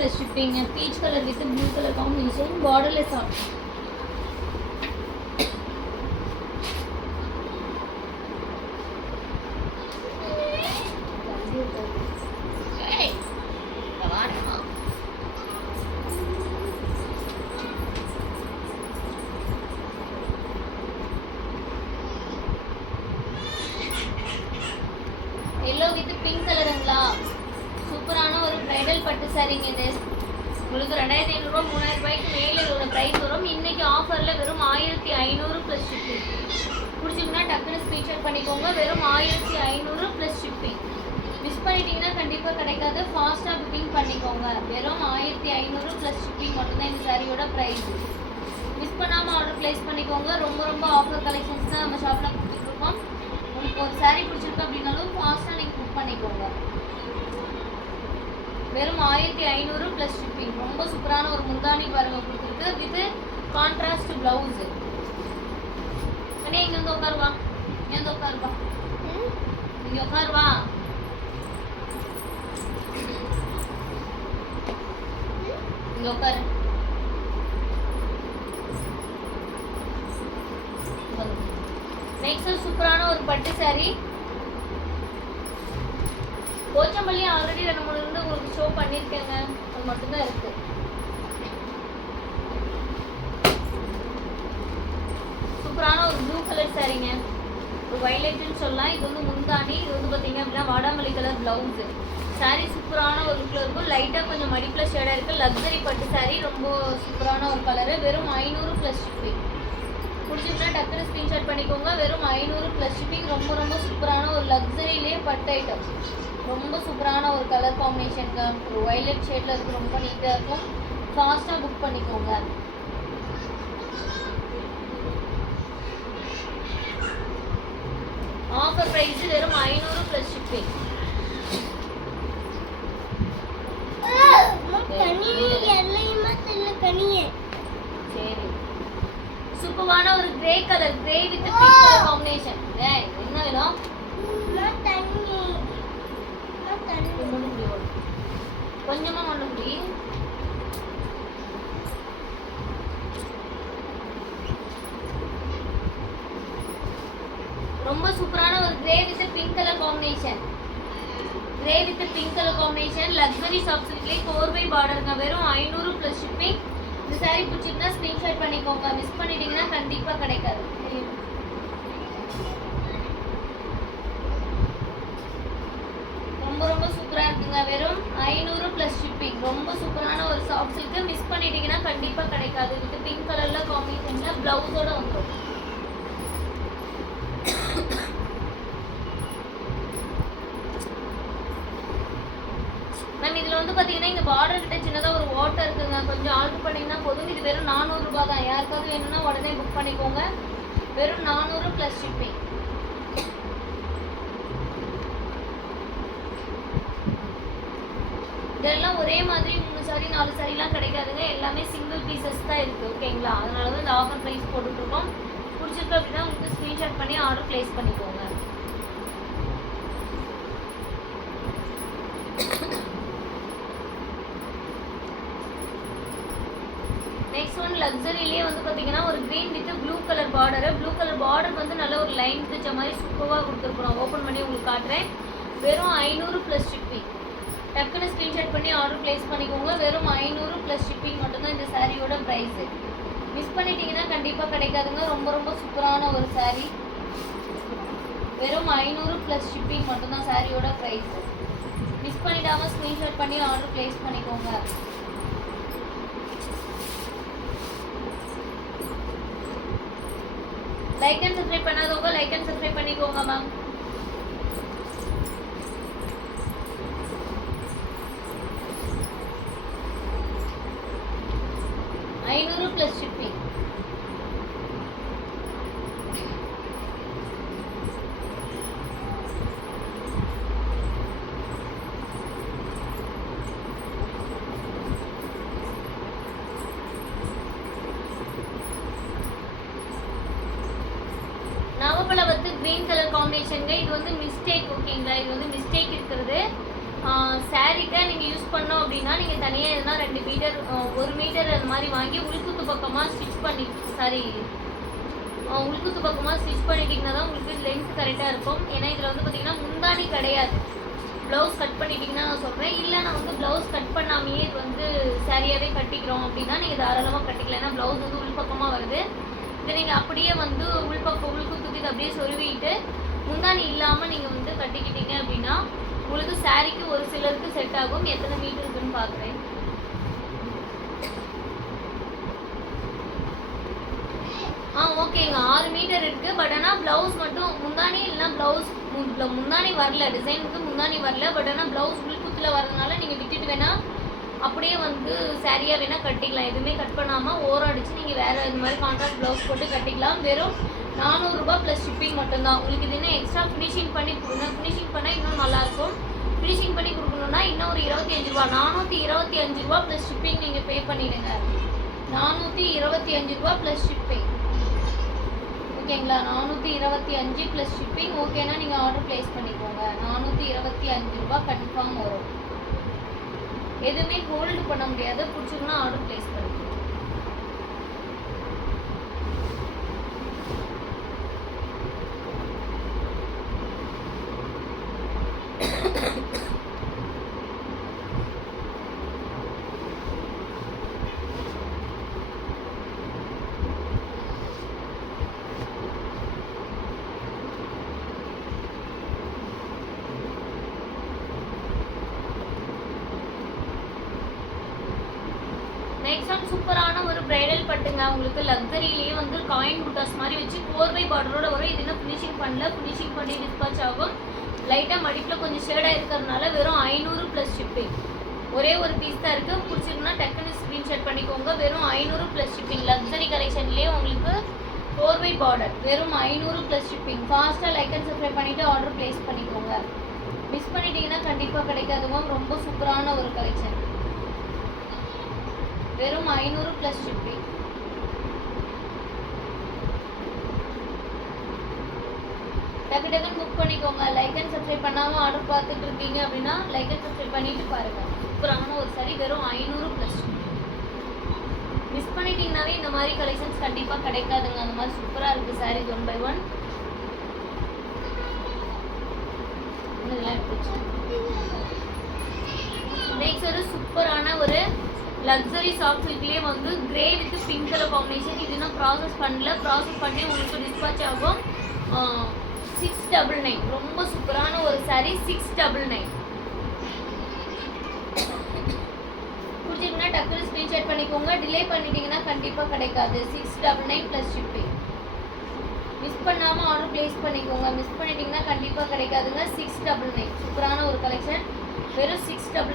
plus shipping. Peach color with blue color combination, borderless option. Yellow with pink color ங்களா சூப்பரான ஒரு bridal பட்டு சாரிங்க இது. உங்களுக்கு 2500 ரூபாய் 3000 ரூபாய்க்கு மேலே இதோட பிரைஸ் வரும். இன்னைக்கு ஆஃபர்ல வெறும் 1500 ப்ளஸ் ஷிப்பிங். பிடிச்சிங்கன்னா டக்குன்னு ஸ்கிரீன்ஷாட் பண்ணிக்கோங்க. வெறும் 1500 ப்ளஸ் ஷிப்பிங். மிஸ் பண்ணிட்டீங்கன்னா கண்டிப்பாக கிடைக்காது. ஃபாஸ்ட்டாக புக்கிங் பண்ணிக்கோங்க. வெறும் 1500 ப்ளஸ் ஷிப்பிங் மட்டும்தான் இந்த சாரியோட ப்ரைஸ். மிஸ் பண்ணாமல் ஆர்டர் ப்ளேஸ் பண்ணிக்கோங்க. ரொம்ப ரொம்ப ஆஃபர் கலெக்ஷன்ஸ் தான் நம்ம ஷாப்பில் கொடுத்துட்ருக்கோம். உங்களுக்கு ஒரு சாரீ பிடிச்சிருக்கு அப்படின்னாலும் ஃபாஸ்ட்டாக நீங்கள் புக் பண்ணிக்கோங்க. வெறும் 1500 ப்ளஸ் ஷிப்பிங். ரொம்ப சூப்பரான ஒரு முந்தானி பாருங்க கொடுத்துருக்கு வித் கான்ட்ராஸ்ட் பிளவுஸ். இங்கே வந்து உட்காருவா, இங்கே வந்து உட்காருவா, இங்கே உட்காருவா. இங்கே உட்காரு. நெக்ஸ்ட் சூப்பரான ஒரு பட்டு சாரி. போச்சம்பள்ளி ஆல்ரெடி 2-3 இருந்து உங்களுக்கு ஷோ பண்ணியிருக்கேங்க. அது மட்டும்தான் இருக்கு. சூப்பரான ஒரு ப்ளூ கலர் சாரிங்க. ஒரு வைலட்னு சொல்லலாம். இது வந்து முந்தானி. இது வந்து பார்த்தீங்க அப்படின்னா வாடாமல்லி கலர் பிளவுஸ். சாரி சூப்பரான ஒரு லுக்கில் இருக்கும். லைட்டாக கொஞ்சம் மடிப்பில் ஷேடாக இருக்குது. லக்ஸரி பட்டு சாரி. ரொம்ப சூப்பரான ஒரு கலரு. வெறும் 500 ப்ளஸ் ஷிப்பிங். பிடிச்சிங்கன்னா டக்குனு ஸ்க்ரீன்ஷாட் பண்ணிக்கோங்க. வெறும் 500 ப்ளஸ் ஷிப்பிங். ரொம்ப ரொம்ப சூப்பரான ஒரு லக்ஸரியிலே பட்டு ஐட்டம். ரொம்ப சூப்பரான ஒரு கலர் காம்பினேஷனுங்க. ஒரு வைலட் ஷேடில் இருக்குது. ரொம்ப நீட்டாக இருக்கும். ஃபாஸ்ட்டாக புக் பண்ணிக்கோங்க. ஆஃபர் ப்ரைஸ் வெறும் 500 ப்ளஸ் ஷிப்பிங். சரி சூப்பரான ஒரு grey colour. Grey with pink colour combination. என்ன வேணும்? கொஞ்சமா மண்ணு குடி. ரொம்ப சூப்பரான ஒரு grey with pink colour combination. Grey with pink colour combination. Luxury shops இருக்குல்லே 4x பார்டருங்க. வெறும் 500 ப்ளஸ் ஷிப்பிங். இந்த சாரி பிடிச்சிருந்தா ஸ்க்ரீன்ஷாட் பண்ணிக்கோங்க. மிஸ் பண்ணிட்டீங்கன்னா கண்டிப்பாக கிடைக்காது. ரொம்ப ரொம்ப சூப்பராக இருக்குங்க. வெறும் 500 ப்ளஸ் ஷிப்பிங். ரொம்ப சூப்பரான ஒரு சாஃப்ட் சில்க்கு. மிஸ் பண்ணிட்டீங்கன்னா கண்டிப்பாக கிடைக்காது. வித் பிங்க் கலரில் காம்பினேஷனில் ப்ளவுஸோட வந்துடும். மேம் இதில் வந்து பார்த்தீங்கன்னா இங்கே பார்டர் கிட்ட சின்னதாக ஒரு ஓட்டை இருக்குங்க. கொஞ்சம் ஆல்ட்ரு பண்ணிங்கன்னா போதும். இது வெறும் 400 ரூபாய் தான். யாருக்காவது வேணும்னா உடனே புக் பண்ணிக்கோங்க. வெறும் 400 ப்ளஸ் ஷிப்பிங். இதெல்லாம் ஒரே மாதிரி 3 சாரி 4 சாரிலாம் கிடைக்காதுங்க. எல்லாமே சிங்கிள் பீசஸ் தான் இருக்குது. ஓகேங்களா? அதனால தான் இந்த ஆஃபர் ப்ரைஸ் போட்டுட்ருக்கோம். பிடிச்சிருக்கு அப்படின்னா உங்களுக்கு ஸ்க்ரீன்ஷாட் பண்ணி ஆர்டர் ப்ளேஸ் பண்ணிக்கோங்க. நெக்ஸ்ட் ஒன் லக்ஸரியிலே வந்து பார்த்தீங்கன்னா ஒரு green with blue colour border. Blue colour border வந்து நல்ல ஒரு லைன் வச்ச மாதிரி சூப்பராக கொடுத்துருக்குறோம். ஓப்பன் பண்ணி உங்களுக்கு காட்டுறேன். வெறும் 500 ப்ளஸ் ஷிப்பிங். டக்குன்னு ஸ்க்ரீன்ஷாட் பண்ணி ஆர்டர் ப்ளேஸ் பண்ணிக்கோங்க. வெறும் 500 ப்ளஸ் ஷிப்பிங் மட்டும்தான் இந்த சாரியோட ப்ரைஸு. மிஸ் பண்ணிட்டீங்கன்னா கண்டிப்பாக கிடைக்காதுங்க. ரொம்ப ரொம்ப சூப்பரான ஒரு சாரீ. வெறும் 500 ப்ளஸ் ஷிப்பிங் மட்டும்தான் சாரியோட ப்ரைஸு. மிஸ் பண்ணிடாமல் ஸ்க்ரீன்ஷாட் பண்ணி ஆர்டர் ப்ளேஸ் பண்ணிக்கோங்க. லைக் அண்ட் சப்ஸ்கிரைப் பண்ணாதவங்க லைக் அண்ட் சப்ஸ்கிரைப் பண்ணிக்கோங்க மேம். Plus shipping. நவப்பழவத்து கிரீன் கலர் காம்பினேஷன். இது வந்து மிஸ்டேக். ஓகேங்களா? இது வந்து மிஸ்டேக் இருக்கிறது. சாரீக்கு நீங்கள் யூஸ் பண்ணோம் அப்படின்னா நீங்கள் தனியாக எதுனா 2 மீட்டர் 1 மீட்டர் அந்த மாதிரி வாங்கி உள்குத்து பக்கமாக ஸ்டிச் பண்ணி உள்குத்து பக்கமாக ஸ்டிச் பண்ணிட்டீங்கன்னா தான் உங்களுக்கு லென்த் கரெக்டாக இருக்கும். ஏன்னா இதில் வந்து பார்த்தீங்கன்னா முந்தானி கிடையாது. ப்ளவுஸ் கட் பண்ணிட்டீங்கன்னா நான் சொல்கிறேன். இல்லை நான் வந்து ப்ளவுஸ் கட் பண்ணாமையே இது வந்து சாரியாகவே கட்டிக்கிறோம் அப்படின்னா நீங்கள் தாராளமாக கட்டிக்கலாம். ஏன்னா ப்ளவுஸ் வந்து உள்பக்கமாக வருது. இதை நீங்கள் அப்படியே வந்து உள்குத்துக்கு இதை அப்படியே சொருவிட்டு முந்தானி இல்லாமல் நீங்கள் வந்து கட்டிக்கிட்டீங்க அப்படின்னா உங்களுக்கு சாரிக்கு ஒரு சிலருக்கு செட் ஆகும். எத்தனை மீட்டர் இருக்குன்னு பார்க்குறேன். ஓகேங்க, 6 மீட்டர் இருக்குது. பட் ஆனால் ப்ளவுஸ் மட்டும் முந்தானி இல்லைனா ப்ளவுஸ் முந்தானி வரல, டிசைனுக்கு முந்தானி வரல. பட் ஆனால் ப்ளவுஸ் உள்குத்தில் வரதுனால நீங்கள் விட்டுட்டு வேணால் அப்படியே வந்து சாரியாக வேணால் கட்டிக்கலாம். எதுவுமே கட் பண்ணாமல் ஓரம் அடித்து நீங்கள் வேறு இந்த மாதிரி கான்ட்ராக்ட் ப்ளவுஸ் போட்டு கட்டிக்கலாம். வெறும் 400 ரூபாய் ப்ளஸ் ஷிப்பிங் மட்டும்தான். உங்களுக்கு இது இன்னும் எக்ஸ்ட்ரா ஃபினிஷிங் பண்ணி ஃபினிஷிங் பண்ணால் இன்னும் நல்லாயிருக்கும். ஃபினிஷிங் பண்ணி கொடுக்கணுன்னா இன்னும் ஒரு 25 ரூபா, 425 ரூபா ப்ளஸ் ஷிப்பிங் நீங்கள் பே பண்ணிடுங்க. 425 ரூபா ப்ளஸ் ஷிப்பிங். ஓகேங்களா? 425 ப்ளஸ் ஷிப்பிங். ஓகேனா நீங்கள் ஆர்டர் ப்ளேஸ் பண்ணிக்கோங்க. 425 ரூபா கன்ஃபார்ம் வரும். எதுவுமே ஹோல்டு பண்ண முடியாது. பிடிச்சிங்கன்னா ஆர்டர் ப்ளேஸ் பண்ணிக்கோங்க. நெக்ஸ்ட் ஒன் சூப்பரான ஒரு பிரைடல் பட்டுங்க. உங்களுக்கு லக்ஸரியிலேயே வந்து காயின் புட்டாஸ் மாதிரி வச்சு 4x பார்டரோட வரும். இது இன்னும் ஃபினிஷிங் பண்ணல. ஃபினிஷிங் பண்ணி டிஸ்பாச் ஆகும். லைட்டாக மடிப்பில் கொஞ்சம் ஷேடாக இருக்கிறதுனால வெறும் 500 ப்ளஸ் ஷிப்பிங். ஒரே ஒரு பீஸ் தான் இருக்குது. பிடிச்சிருக்குன்னா டக்குன்னு ஸ்க்ரீன்ஷாட் பண்ணிக்கோங்க. வெறும் 500 ப்ளஸ் ஷிப்பிங். லக்ஸரி கலெக்ஷன்லேயே உங்களுக்கு 4x பார்டர் வெறும் 500 ப்ளஸ் ஷிப்பிங். ஃபாஸ்ட்டாக லைக் அண்ட் சப்ஸ்கிரைப் பண்ணிவிட்டு ஆர்டர் ப்ளேஸ் பண்ணிக்கோங்க. மிஸ் பண்ணிட்டீங்கன்னா கண்டிப்பாக கிடைக்காதுங்க. ரொம்ப சூப்பரான ஒரு கலெக்ஷன். வெறும் 500 ப்ளஸ் ஷிப்பிங். டக்கு டக்குன்னு புக் பண்ணிக்கோங்க. லைக் அண்ட் சப்ஸ்கிரைப் பண்ணாமல் ஆர்டர் பார்த்துட்டு இருக்கீங்க அப்படின்னா லைக் அண்ட் சப்ஸ்கிரைப் பண்ணிட்டு பாருங்கள். சூப்பரான ஒரு சாரி வெறும் 500 ப்ளஸ். மிஸ் பண்ணிட்டீங்கன்னாவே இந்த மாதிரி கலெக்ஷன்ஸ் கண்டிப்பாக கிடைக்காதுங்க. அந்த மாதிரி சூப்பராக இருக்குது சாரீஸ் 1 by 1. நெக்ஸ்ட் ஒரு சூப்பரான ஒரு லக்ஸரி சாஃப்ட் சில்க்லேயே வந்து grey with pink colour combination. இது இன்னும் ப்ராசஸ் பண்ணல. ப்ராசஸ் பண்ணி உங்களுக்கு டிஸ்பாச் ஆகும். 699. ரொம்ப சூப்பரான ஒரு சாரீ. 699. பிடிச்சிருக்குன்னா டக்குனு ஸ்க்ரீன்ஷாட் பண்ணிக்கோங்க. டிலே பண்ணிட்டீங்கன்னா கண்டிப்பாக கிடைக்காது. 699 ப்ளஸ் ஷிப்பிங். மிஸ் பண்ணாமல் ஆர்டர் ப்ளேஸ் பண்ணிக்கோங்க. மிஸ் பண்ணிட்டீங்கன்னா கண்டிப்பாக கிடைக்காதுங்க. 699. சூப்பரான ஒரு கலெக்ஷன். வெறும் 699.